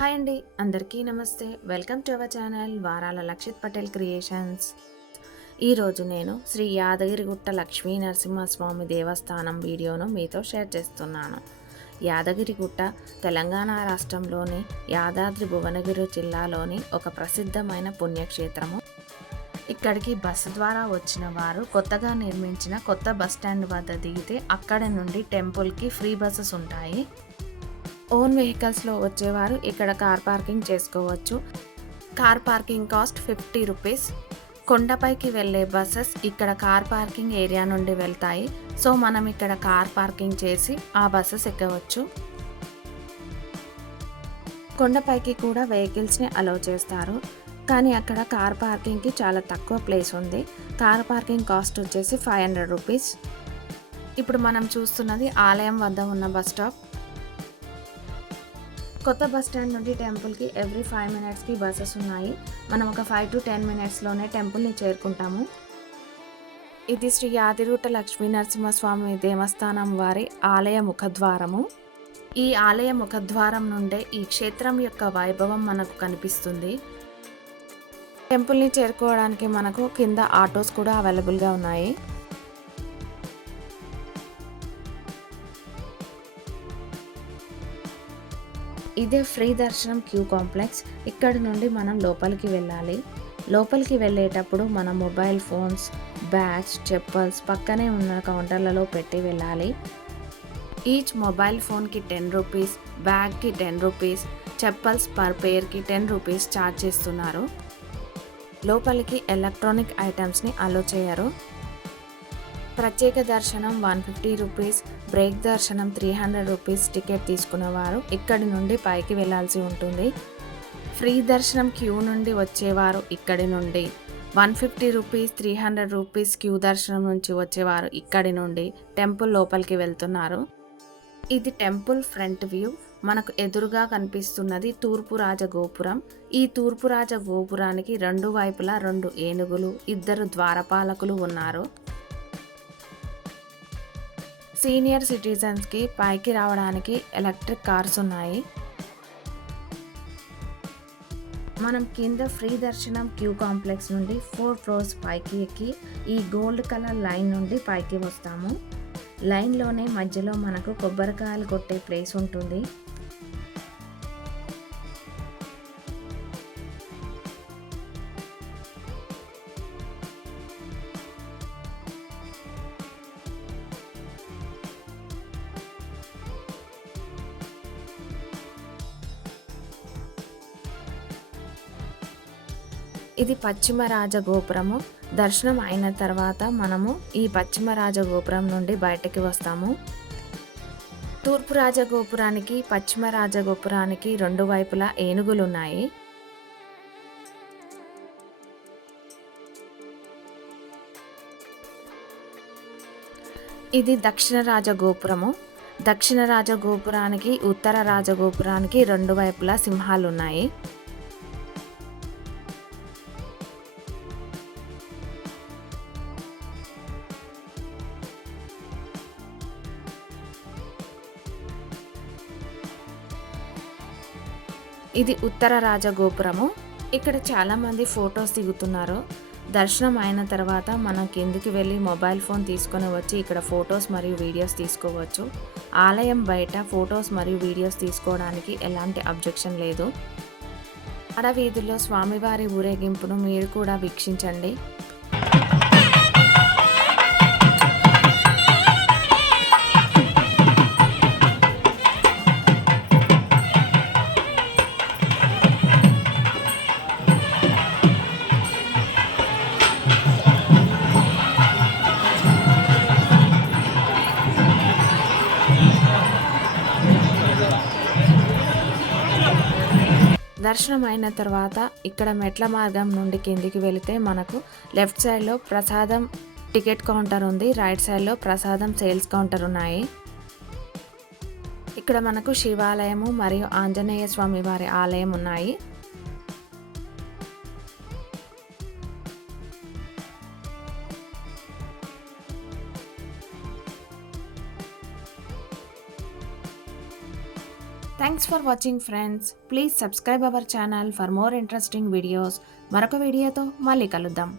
Hi అండి, అందరికీ నమస్తే. వెల్కమ్ టు అవర్ ఛానల్ వారాల లక్షిత్ పటేల్ క్రియేషన్స్. ఈరోజు నేను శ్రీ యాదగిరిగుట్ట లక్ష్మీ నరసింహస్వామి దేవస్థానం వీడియోను మీతో షేర్ చేస్తున్నాను. యాదగిరిగుట్ట తెలంగాణ రాష్ట్రంలోని యాదాద్రి భువనగిరి జిల్లాలోని ఒక ప్రసిద్ధమైన పుణ్యక్షేత్రము. ఇక్కడికి బస్సు ద్వారా వచ్చిన వారు కొత్తగా నిర్మించిన కొత్త బస్టాండ్ వద్ద దిగితే అక్కడ నుండి టెంపుల్కి ఫ్రీ బస్సెస్ ఉంటాయి. ఓన్ వెహికల్స్లో వచ్చేవారు ఇక్కడ కార్ పార్కింగ్ చేసుకోవచ్చు. Car parking cost 50 rupees. కొండపైకి వెళ్ళే బస్సెస్ ఇక్కడ కార్ పార్కింగ్ ఏరియా నుండి వెళ్తాయి. సో మనం ఇక్కడ కార్ పార్కింగ్ చేసి ఆ బస్సెస్ ఎక్కవచ్చు. కొండపైకి కూడా వెహికల్స్ని అలౌ చేస్తారు, కానీ అక్కడ కార్ పార్కింగ్కి చాలా తక్కువ ప్లేస్ ఉంది. కార్ పార్కింగ్ కాస్ట్ వచ్చేసి 500 రూపీస్. ఇప్పుడు మనం చూస్తున్నది ఆలయం వద్ద ఉన్న బస్ స్టాప్. కొత్త బస్ స్టాండ్ నుండి టెంపుల్కి ఎవ్రీ 5 మినిట్స్కి బస్సెస్ ఉన్నాయి. మనం ఒక 5 to 10 మినిట్స్లోనే టెంపుల్ని చేరుకుంటాము. ఇది శ్రీ యాదగిరిగుట్ట లక్ష్మీ నరసింహస్వామి దేవస్థానం వారి ఆలయ ముఖద్వారము. ఈ ఆలయ ముఖద్వారం నుండే ఈ క్షేత్రం యొక్క వైభవం మనకు కనిపిస్తుంది. టెంపుల్ని చేరుకోవడానికి మనకు కింద ఆటోస్ కూడా అవైలబుల్గా ఉన్నాయి. ఇదే ఫ్రీ దర్శనం క్యూ కాంప్లెక్స్. ఇక్కడి నుండి మనం లోపలికి వెళ్ళాలి. లోపలికి వెళ్ళేటప్పుడు మన మొబైల్ ఫోన్స్, బ్యాగ్స్, చెప్పల్స్ పక్కనే ఉన్న కౌంటర్లలో పెట్టి వెళ్ళాలి. ఈచ్ మొబైల్ ఫోన్కి 10 రూపీస్, బ్యాగ్కి 10 రూపీస్, చెప్పల్స్ పర్ పేర్కి 10 రూపీస్ ఛార్జ్ చేస్తున్నారు. లోపలికి ఎలక్ట్రానిక్ ఐటమ్స్ని అలో చేయరు. ప్రత్యేక దర్శనం 150 రూపీస్, బ్రేక్ దర్శనం 300 రూపీస్ టికెట్ తీసుకున్నవారు ఇక్కడి నుండి పైకి వెళ్ళాల్సి ఉంటుంది. ఫ్రీ దర్శనం క్యూ నుండి వచ్చేవారు ఇక్కడి నుండి 150 రూపీస్, 300 రూపీస్ క్యూ దర్శనం నుంచి వచ్చేవారు ఇక్కడి నుండి టెంపుల్ లోపలికి వెళ్తున్నారు. ఇది టెంపుల్ ఫ్రంట్ వ్యూ. మనకు ఎదురుగా కనిపిస్తున్నది తూర్పు రాజగోపురం. ఈ తూర్పు రాజగోపురానికి 2 వైపులా 2 ఏనుగులు, 2 ద్వారపాలకులు ఉన్నారు. సీనియర్ సిటిజన్స్కి పైకి రావడానికి ఎలక్ట్రిక్ కార్స్ ఉన్నాయి. మనం కింద ఫ్రీ దర్శనం క్యూ కాంప్లెక్స్ నుండి 4 ఫ్లోర్స్ పైకి ఎక్కి ఈ గోల్డ్ కలర్ లైన్ నుండి పైకి వస్తాము. లైన్లోనే మధ్యలో మనకు కొబ్బరికాయలు కొట్టే ప్లేస్ ఉంటుంది. ఇది పశ్చిమ రాజగోపురము. దర్శనం అయిన తర్వాత మనము ఈ పశ్చిమ రాజగోపురం నుండి బయటకి వస్తాము. తూర్పు రాజగోపురానికి, పశ్చిమ రాజగోపురానికి 2 వైపులా ఏనుగులు ఉన్నాయి. ఇది దక్షిణ రాజగోపురము. దక్షిణ రాజగోపురానికి, ఉత్తర రాజగోపురానికి 2 వైపులా సింహాలు ఉన్నాయి. ఇది ఉత్తర రాజగోపురము. ఇక్కడ చాలామంది ఫొటోస్ దిగుతున్నారు. దర్శనం అయిన తర్వాత మనం కిందికి వెళ్ళి మొబైల్ ఫోన్ తీసుకొని వచ్చి ఇక్కడ ఫొటోస్ మరియు వీడియోస్ తీసుకోవచ్చు. ఆలయం బయట ఫొటోస్ మరియు వీడియోస్ తీసుకోవడానికి ఎలాంటి అబ్జెక్షన్ లేదు. ఆడవీధుల్లో స్వామివారి ఊరేగింపును మీరు కూడా వీక్షించండి. దర్శనం అయిన తర్వాత ఇక్కడ మెట్ల మార్గం నుండి కిందికి వెళితే మనకు లెఫ్ట్ సైడ్లో ప్రసాదం టికెట్ కౌంటర్ ఉంది, రైట్ సైడ్లో ప్రసాదం సేల్స్ కౌంటర్ ఉన్నాయి. ఇక్కడ మనకు శివాలయము మరియు ఆంజనేయ స్వామి వారి ఆలయం ఉన్నాయి. Thanks for watching friends. Please subscribe our channel for more interesting videos. మరొక వీడియోతో మళ్ళీ కలుద్దాం.